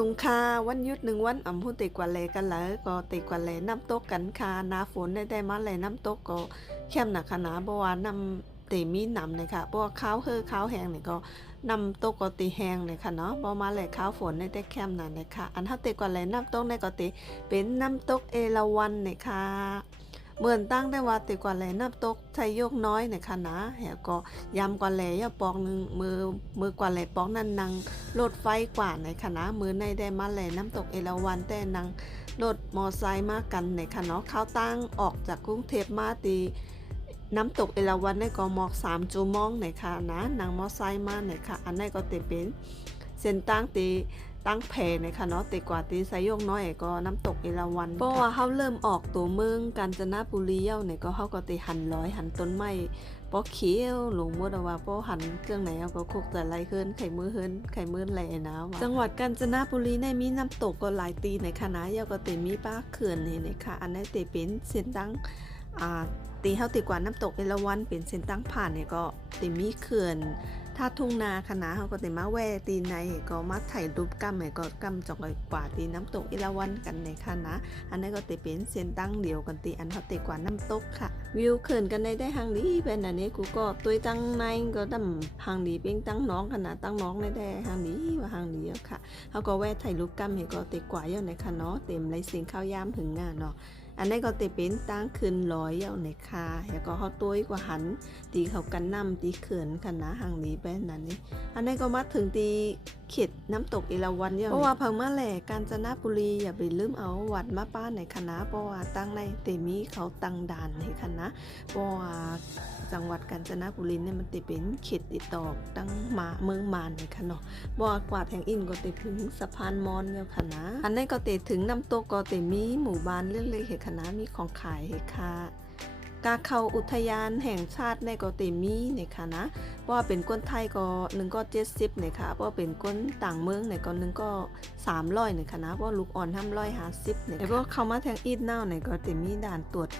สุงคาวันหยุด1 วันพูดติกว่าแลกันแล้วก็ติกว่าแลน้ำตกกันค่ะหน้าฝนได้มาแลน้ำตกก็เข้มหนักขนาดบ่ว่าน้ำเตมีน้ำเลยค่ะบ่ว่าข้าวข้าวแห้งนี่ก็น้ำตกก็ติแห้งเลยค่ะเนาะบ่มาแลข้าวฝนได้เข้มนั่นเลยค่ะอันเฮาติกว่าแลน้ำตกในก็ติเป็นน้ำตกเอราวัณเนี่ยค่ะเหมือนตั้งได้ว่าติกว่าแลน้ำตกไทยโยกน้อยเนี่ยค่ะนะแล้วก็ยำกว่าแลอย่าปอกนึงมือกว่าแลปอกนั่นนังรถไฟกว่าในคณะมือในได้มาแลน้ำตกเอราวัณแต่นังรถมอไซค์มากันในคณะเขาตั้งออกจากกรุงเทพมาตีน้ำตกเอราวัณในก็หมอก3 ชั่วโมงในค่ะนะนางมอไซค์มาในค่ะอันนั้นก็ติเป็นเส้นตั้งตีตั้งแผ่ในค่ะเนาะแต่กว่าตีไซโยกน้อยก็น้ำตกเอราวัณเพราะว่าเขาเริ่มออกตัวเมืองกาญจนบุรีเย้าเนี่ยก็เขาก็ตีหันร้อยหันต้นไม้ปอเขียวหลงมดว่าปอหันเครื่องไหนเอาก็คุกแต่ไรเฮิรนไข่มือเฮิรนไข่มือแหล่นะว่าจังหวัดกาญจนบุรีในมีน้ำตกก็หลายตีในคณะเย้าก็ตีมีป้าเขื่อนนี่ในค่ะอันนั้นตีเป็นเส้นตั้งตีเฮาตีกว่าน้ำตกเอราวัณเป็นเส้นตั้งผ่านเนี่ยก็ตีมีเขื่อนถ้าทุ่งนาคณะเขาก็ตีมาแวตีในก็มาถ่ายรูปกั้มก็กั้มจอกกว่าตีน้ำตกเอราวัณกันในคณะอันนั้นก็ตีเป็นเส้นตั้งเดียวกันตีอันเขาตีกว่าน้ำตกค่ะวิวเขื่อนกันได้หางดีเป็นอันนี้กูก็ตัวตั้งในก็ตั้งหางดีเป็นตั้งน้องขนาดตั้งน้องได้หางดีว่าหางดีค่ะเขาก็แวถ่ายรูปกั้มก็ตีกว่าเยอะในคณะเต็มไรสิ่งข้าวยามถึงงานเนาะอันนี้ก็ตีเป็นตั้งคืนร้อยเยาในคาแล้วก็เขาตัวกว่าหันตีเขากันน้ำตีเขื่อนคณะหางนี้เป็นนั้นนี่อันนี้ก็มาถึงตีเขตน้ำตกเอราวัณเยาเพราะว่าเพิ่งมาแหล่กาญจนบุรีอย่าไปลืมเอาวัดมาป้าในคณะเพราะว่าตั้งในเตมีเขาตั้งด่านในคณะเพราะว่าจังหวัดกาญจนบุรีเนี่ยมันติเป็นเขตติดต่อตั้งมาเมืองมานในคณะบ่กว่าแทงอินก็ติถึงสะพานมอนเยาคณะอันนี้ก็ติถึงน้ำตกก็ติมีหมู่บ้านเล็กๆเหตุคณะมีของขายเหตุค่ะกาเข้าอุทยานแห่งชาติในก็ติมีในคณะเพราะว่าเป็นคนไทยก็1ก็70ในค่ะเพราะเป็นคนต่างเมืองในก็1ก็300ในคณะเพราะลูกอ่อน550ในเพราะเข้ามาแทงอินนาวในก็ติมีด่านตรวจ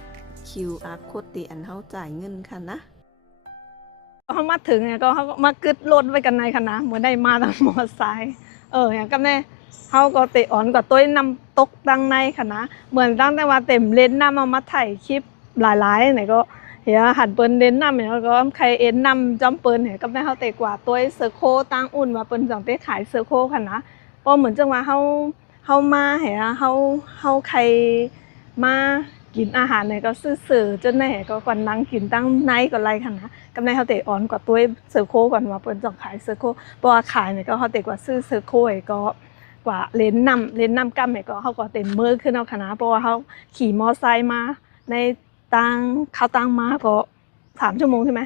QR code ติอันเฮาจ่ายเงินค่ะนะเขามาถึงเนี่ยก็เขามากึดรถไว้กันในคณะเหมือนได้มาทางมอไซค์อย่างกับเนี่ยเขาก็เตะอ่อนกับตัวนำตกดังในคณะเหมือนตั้งแต่ว่าเต็มเลนน้ำเอามาถ่ายคลิปหลายๆไหนก็เห็นหันเปิ้นเลนน้ำเนี่ยก็ใครเอ็นน้ำจอมเปิ้นเห็นกับเนี่ยเขาเตะกว่าตัวเซอร์โคตั้งอุ่นว่าเปิ้นจังเตะขายเซอร์โคคณะเพราะเหมือนจังว่าเขามาเห็นเขาใครมากินอาหารเนี่ยก็ซื่อๆจนในก็ก่อนนั่งกินตั้งในก็ไรคณะกับในเขาเตะอ่อนกว่าตัวเซอร์โคก่อนว่าเปิ้นจังขายเซอร์โคเพราะว่าขายเนี่ยก็เขาเตะกว่าซื้อเซอร์โคก็กว่าเลนน้ำกั้มเนี่ยก็เขาก็เต็มมือขึ้นเอาคณะเพราะว่าเขาขี่มอไซค์มาในเขาตั้งมาก็3 ชั่วโมงใช่ไหม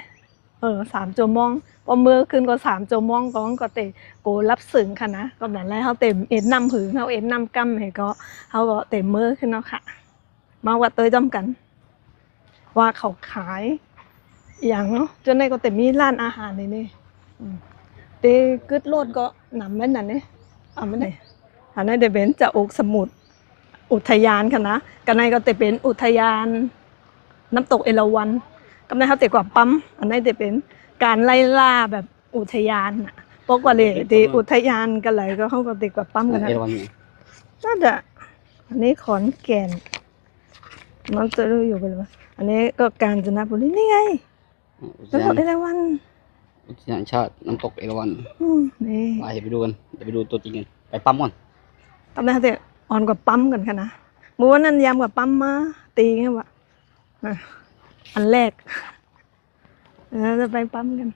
3 ชั่วโมงพอมือขึ้นก็3 ชั่วโมงก็เตะโกรับสึงคณะก็นั่นแหละเขาเต็มเอ็นน้ำผืนเขาเอ็นน้ำกั้มเนี่ยก็เขาก็เต็มมือขึ้นเอาค่ะมาวัดตัวจำกันว่าเขาขายอย่างเนาะจนในก็เต็มมีร้านอาหารเลยนี่เตกึดโลดก็นำแม่นนั่นเนี่ยไม่ได้อันนั้นจะเป็นจะอกสมุทรอุทยานค่ะนะกันในก็จะเป็นอุทยานน้ำตกเอราวัณกันในเขาจะกว่าปั๊มอันนั้นจะเป็นการไล่ล่าแบบอุทยานอ่ะปกติที่อุทยานกันเลยก็เขาก็ติดกว่าปั๊มกันนะน่าจะอันนี้ขอนแก่นมันจะรู้อยู่ไปเลยอันนี้ก็กาญจนบุรีนี่ไงน้ำตกเอราวัณอุทยานชาติน้ำตกเอราวัณนี่ไปดูกันไปดูตัวจริงกันไปปั๊มก่อนตอนแรกเขาจะอ่อนกว่าปั๊มกันค่ะนะม้วนนั้นยำกว่าปั๊มมาตีไงวะอันแรกเราจะไปปั๊มกัน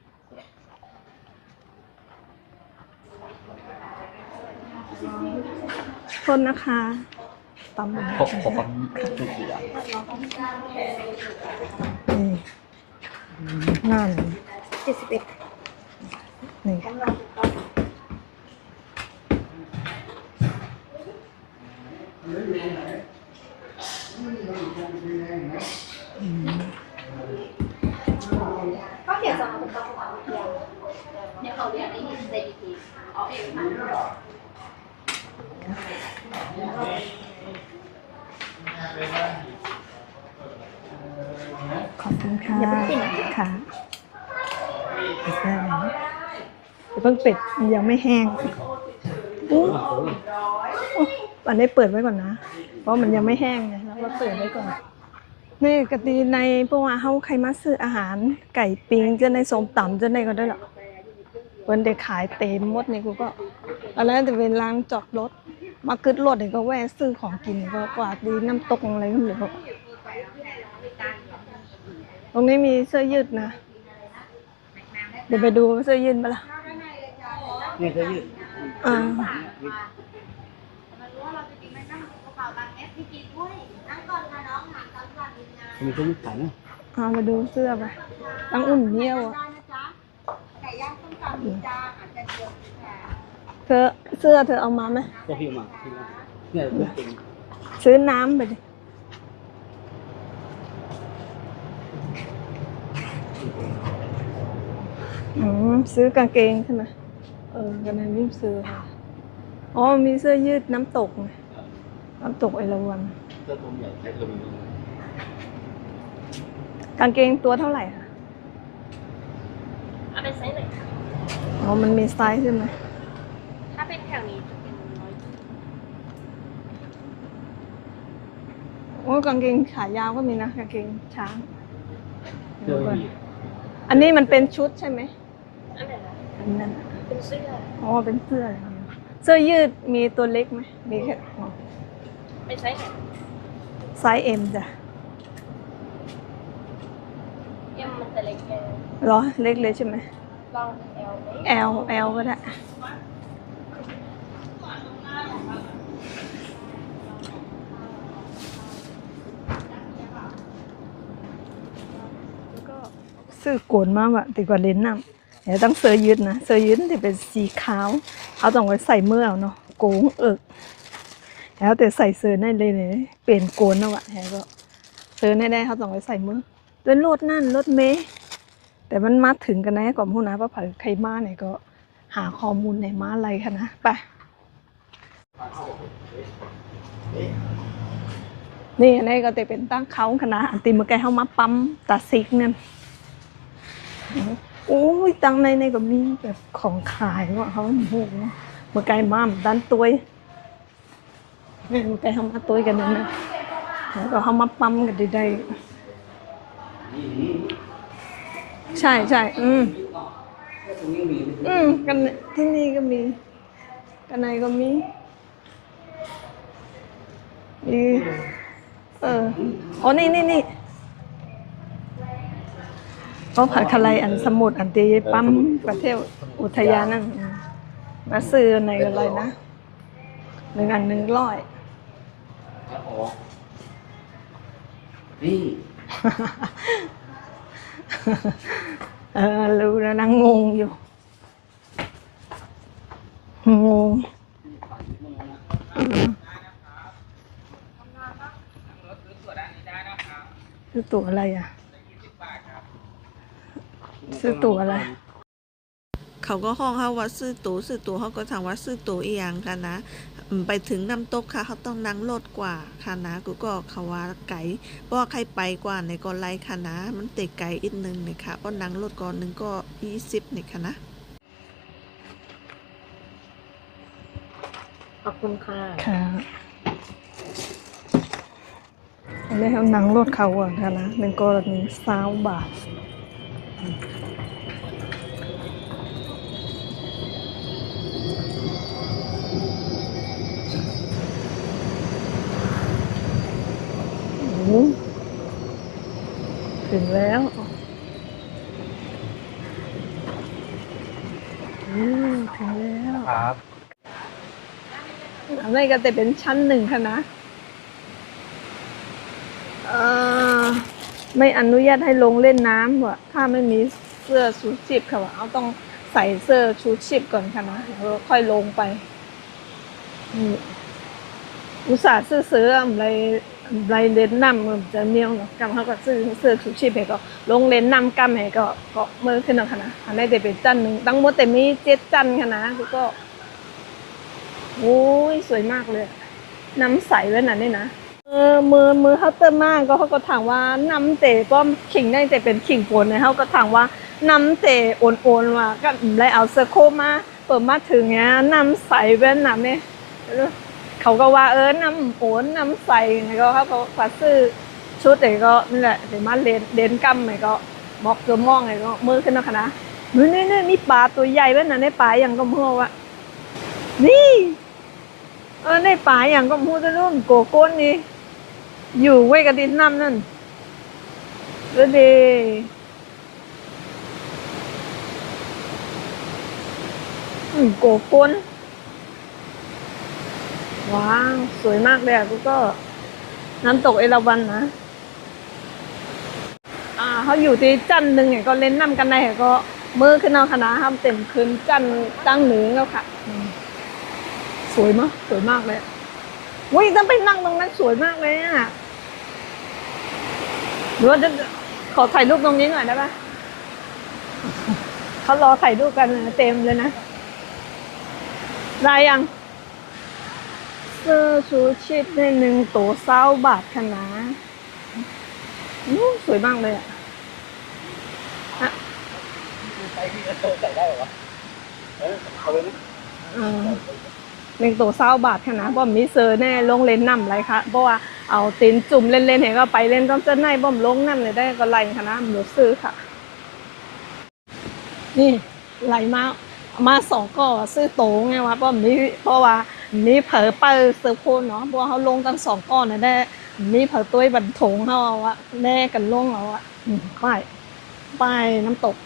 โทษนะคะปั๊มขอปั๊มทุกอย่างนั่น71นี่có thể rằng là một câu hỏi nhưng hầu như là cái gì thì ở em mà ขอบคุณค่ะค่ะเดี๋ยวเพิ่งเป็ดยังไม่แห้ง อู้อันนี้เปิดไว้ก่อนนะ เพราะมันยังไม่แห้งไงแล้วก็เปิดไว้ก่อนนี่กติในเพราะว่าเฮาใครมาซื้ออาหารไก่ปิ้งจะในส้มตำจะในก็ได้หรอเพิ่นได้ขายเต็มหมดนี่กูก็อะไรแต่เป็นร้านจอดรถมาขึ้นรถนี่ก็แวะซื้อของกินก็กว่าดีน้ำตกอะไรก็ไม่รู้ตรงนี้มีเสื้อยืดนะเดี๋ยวไปดูเสื้อยืดปะล่ะ นี่จะยืด อ่า มีตัวยืดขายนะ เอามาดูเสื้อไปตั้งอุ่นเนี้ยวอ่ะเธอเสื้อเธอเอามาไหม ตัวพี่มาเนี่ยตัวจริง ซื้อน้ำไปดิซื้อกางเกงใช่ไหมกันนั้นรีบซื้อค่ะอ๋อมีเสื้อยืดน้ำตกไงน้ำตกเอราวัณ เสื้อตัวใหญ่ใช้ตัวนี้ กางเกงตัวเท่าไหร่คะ เอาเป็นไซส์ไหนคะ อ๋อมันมีไซส์ใช่ไหม ถ้าเป็นแถวนี้จะเป็น100 โอ้กางเกงขายาวก็มีนะกางเกงช้าง เสื้อไม่มี อันนี้มันเป็นชุดใช่ไหม อันไหนนะ อันนั้น เป็นเสื้อ อ๋อเป็นเสื้ออย่างเดียวเสื้อยืดมีตัวเล็กไหมมีแค่อ๋อ เป็นไซส์ไหน ไซส์ M จ้ะ เอ็มมันจะเล็กแค่ เหรอเล็กเลยใช่ไหม ลองเอลไหม L ก็ได้แล้วก็ซื้อโกนมาว่ะตีกว่าเลนส์น้ำเดี๋ยวต้องเสื้อยืดนะเสื้อยืดที่เป็นสีขาวเอาต้องไว้ใส่เมื่อเอาเนาะโกงแล้วแต่ใส่เสื้อได้เลยเนี่ยเปลี่ยนโกนนะวะแล้วก็เสื้อได้เขาต้องไว้ใส่มือด้วยรถนั่นรถเมย์แต่มันมาถึงกันนะก่อนพูดนะว่าผ่านใครมาเนี่ยก็หาข้อมูลในมาอะไรค่ะนะไปนี่อันนี้ก็จะเป็นตั้งเขาคณะอันตีเมื่อกี้เขามาปั๊มตาซิกเนี่ยโอ้ยตังในก็มีแบบของขายว่ะเขาโอ้โหเมื่อกี้มาดันตัวเมื่อกี้เขามาตัวกันนั่นนะแล้วก็เขามาปั๊มกันได้ใช่ใช่กันที่นี่ก็มีกันในก็มีอ๋อนี่เพราะผัดคะไลอันสมุดอันตีปั๊มประเทศอุทยานนั่นมาซื้อในอะไรนะ1 อัน 100นี่ รู้แล้วนั่งงงอยู่งงซื้อตั๋วอะไรอ่ะซื้อตั๋วอะไร เขาก็ห้องเขาว่าซื้อตั๋วเขาก็ถามว่าซื้อตั๋วอีหยังค่ะนะไปถึงน้ำตกค่ะเขาต้องนั่งรถกว่าค่ะนะกูก็เขาว่าไกลเพราะว่าใครไปกว่าในก็ไล่ค่ะนะมันเตะไกลอีกนึงเนี่ยค่ะเพราะนั่งรถก่อนนึงก็20เนี่ยค่ะนะ ขอบคุณค่ะ ค่ะอันนี้เขานั่งรถเขาอ่ะค่ะนะหนึ่งกรณี20 บาทถึงแล้วถึงแล้ว ครับ อันนี้ก็จะเป็นชั้น 1ค่ะนะไม่อนุญาตให้ลงเล่นน้ำว่ะถ้าไม่มีเสื้อชูชีพค่ะว่ะเอาต้องใส่เสื้อชูชีพก่อนค่ะนะแล้วค่อยลงไปอุตส่าห์ซื้ออะไรเล่นน้ำมันจะเนียวเนาะกำเขาก็ซื้อเสื้อชูชีพให้ก็ลงเล่นน้ำกำให้ก็มือขึ้นเนาะค่ะนะอันนี้จะเป็นจันทร์ 1ตั้งหมดแต่มี7 จันทร์ค่ะนะก็โอ้ยสวยมากเลยน้ำใสไว้น่ะนี่นะมือเขาเติมมากก็เขาก็ถามว่าน้ำเตะก็ขิงได้แต่เป็นขิงปนนะเขาก็ถามว่าน้ำเตะโอนๆว่าก็เลยเอาเสื้อโคมา เปิดมาถึงเนี้ยน้ำใสเว้นน้ำเนี่ยเขาก็ว่าน้ำโอนน้ำใสไงก็เขาก็ซื้อชุดไอ้ก็นี่แหละเดี๋ยวมาเลนกัมไอ้ก็บอกตัวมองไอ้ก็มือขึ้นนะคณะนี่มีปลาตัวใหญ่เว้นน่ะในปลาอย่างก็มือวะนี่ในปลาอย่างก็มือจะรุ่นโกโก้นนี่อยู่ไว้กับดินน้ำนั่นดูดิโกโก้นว้าวสวยมากเลยอ่ะกูก็น้ำตกเอราวัณนะเขาอยู่ที่จันหนึ่งไงก็เล่นน้ำกันในก็มือขึ้นเอาคณะทำเต็มคืนจันตั้งหนึ่งแล้วค่ะสวยมากสวยมากเลยวิ่งต้องไปนั่งตรงนั้นสวยมากเลยอ่ะหรือว่าจะขอถ่ายรูปตรงนี้หน่อยได้ปะเขารอถ่ายรูปกันเต็มเลยนะได้ยังซื้อชูชีพใน1 ตัว20 บาทคณะสวยมากเลยอ่ะไปที่กระโดดใส่ได้เหรอเอาเลยนะ1 ตัว20 บาทคณะบ่มีเซอร์แน่ลงเล่นน้ำไรคะเพราะว่าเอาตีนจุ่มเล่นๆเห็นก็ไปเล่นต้องจะไหนบ่มลงน้ำเลยได้ก็ไหลคณะหนูซื้อค่ะนี่ไหลมา2 ก็ซื้อโตไงวะเพราะว่ามีเผลอไปซื้อโคนเนาะเพราะเขาลงตั้ง2 ก้อนนะได้มีเผลอตัวบันทงเขาเอาอะแน่กันลงเอาอะไปน้ำตก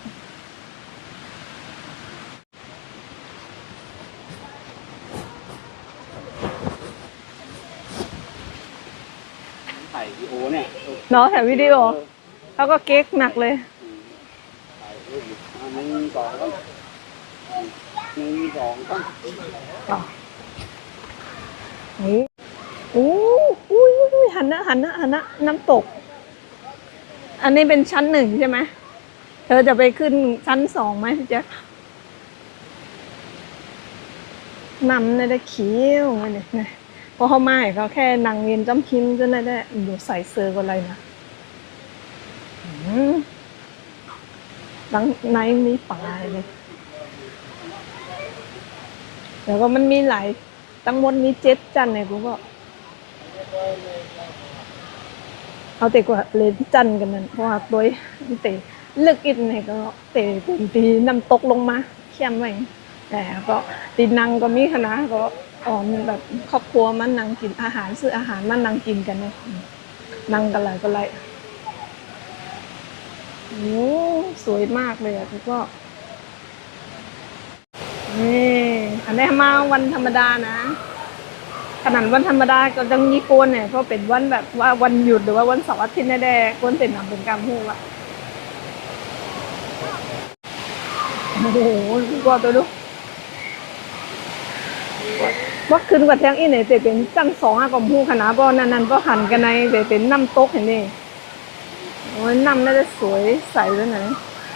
ถ่ายวิดีโอเนี่ย เนาะถ่ายวิดีโอเขาก็เก๊กหนักเลยถ่ายรูป1 2 ก็1 2 ก็อู้หันนะน้ำตกอันนี้เป็นชั้น 1ใช่ไหมเธอจะไปขึ้นชั้น 2ไหมพี่แจ๊คนำได้เขียวไงเนี่ยเพราะเขาไม่เขาแค่นั่งเรียนจำพิมพ์จะได้อยู่ใส่เสื้ออะไรนะดังในมีปลายเลยแล้วก็มันมีหลายทั้งหมดมี7 จันเนี่ยกูก็เอาแต่กว่าเลนจันกันนั่นเพราะว่าตัวเตะลึกอีกเนี่ยก็เตะตีน้ำตกลงมาเข้มไว้แต่ก็ตีนังก็มีคณะก็แบบครอบครัวมันนั่งกินอาหารซื้ออาหารมันนั่งกินกันเนี่ยนั่งกันอะไรโอ้สวยมากเลยอ่ะทุกก็นี่อันนี้มาวันธรรมดานะขนาดวันธรรมดาก็ต้องมีโกนเนี่ยเพราะเป็นวันแบบว่าวันหยุดหรือว่าวันเสาร์อาทิตย์แน่ๆโกนเต็มหนังเป็นกำหูอ่ะโอ้โหก็ตัวดูว่าขึ้นกว่าแทงอีเนี่ยจะเป็นจัน2กว่าหูขนาดบ่นั้นก็หันกันในจะเป็นน้ำตกเห็นดิโอ้ยน้ำน่าจะสวยใสด้วยนะ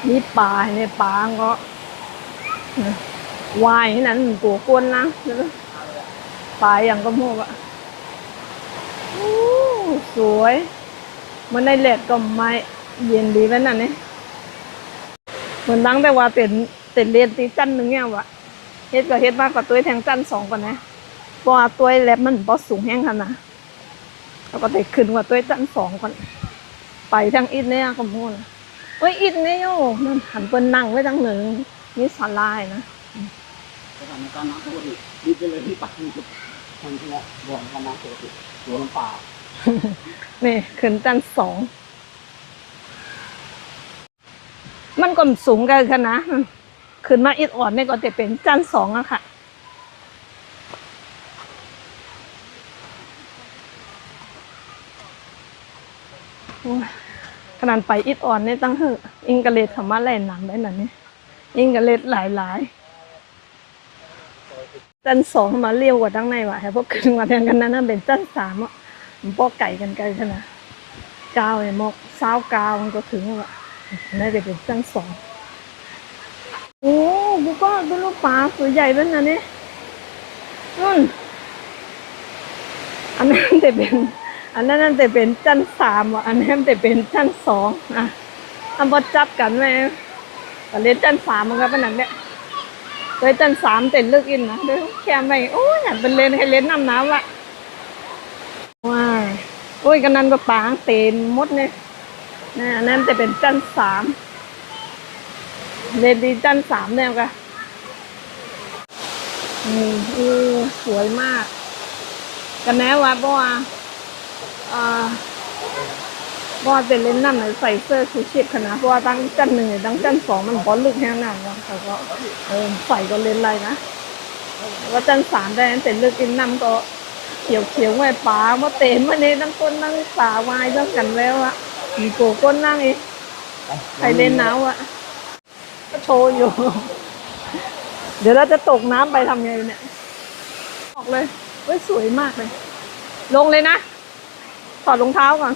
มีปลาในปลาก็วายนั้นตัวกวนนะปลาอย่างก็มูกอะสวยมันในเล็ดก็ไม่เย็นดีแบบนั้นเนี่ยเหมือนตั้งแต่ว่าเต็นเรียนตีจัน 1เนี่ยวะเฮ็ดก็เฮ็ดมากกว่าตัวแทงจัน 2ก่อนนะเพราะว่าตัวแลบมันบ่สูงแห้งขนาดแล้วก็เตะขึ้นกว่าตัวจัน 2ก่อนไปทางอินเนี่ยก็มูนอินเนี่ยโย่นั่นหันเปิ้นนั่งไว้ทางหนึ่งนี่ศาลานะสถานการณ์น้ำท่วมนี่ไปเลยที่ปักนี่ทางที่ละบ่อน้ำเสียตัวลำปานี่ขึ้นจัน 2มันก็สูงกันค่ะนะขึ้นมาอิดอ่อนนี่ก็จะเป็นจัน 2อะค่ะขนาดไปอิดอ่อนนี่ตั้งหืออิงกะเลดเขามาแล่นน้ำได้หน่อยนี่อิงกะเลดหลายจัน 2มาเลี้ยวกว่าดังในว่ะให้พวกขึ้นมาแทนกันนั้นเป็นจัน 3อ่ะมันปอกไก่กันไกลขนาดกาวเนี่ยมอก29มันก็ถึงว่ะน่าจะเป็นจัน 2โอ้บุก็ดูลูกปลาตัวใหญ่เป็นอันนี้นู่นอันนั้นจะเป็นจัน 3ว่ะอันนั้นจะเป็นจัน 2อ่ะทำบอจับกันไหมแต่เล่นจัน 3มันก็เป็นหนังเนี่ย โดยจันสามเต็นลึกอินนะโดยแคมไปโอ้ยอยากเป็นเลนให้เล่นน้ำน้ำละว้าโอ้ยกันนั้นก็ปางเต็นมดเนี่ยนะนั่นจะเป็นจันสามเลนดีจันสามเนี่ยกันสวยมากกันแน่ว่าเพราะว่าเต็นเล่นน้ำไหนใส่เสื้อชูชีพขนาดเพราะว่าตั้งจันหนึ่งตั้งจันสองมันบอลลึกแห้งหนักแต่ก็ใส่ก็เล่นไรนะว่าจันสามได้เต็นลึกอินน้ำก็เขียวไว้ป๋าว่าเต็มวันนี้นั่งก้นนั่งสาวายต้องกันแล้วอะมีโกก้นนั่งอีกใครเล่นน้ำอะก็โชว์อยู่ เดี๋ยวเราจะตกน้ำไปทำไงเนี่ยออกเลยเว้ยสวยมากเลยลงเลยนะถอดรองเท้าก่อน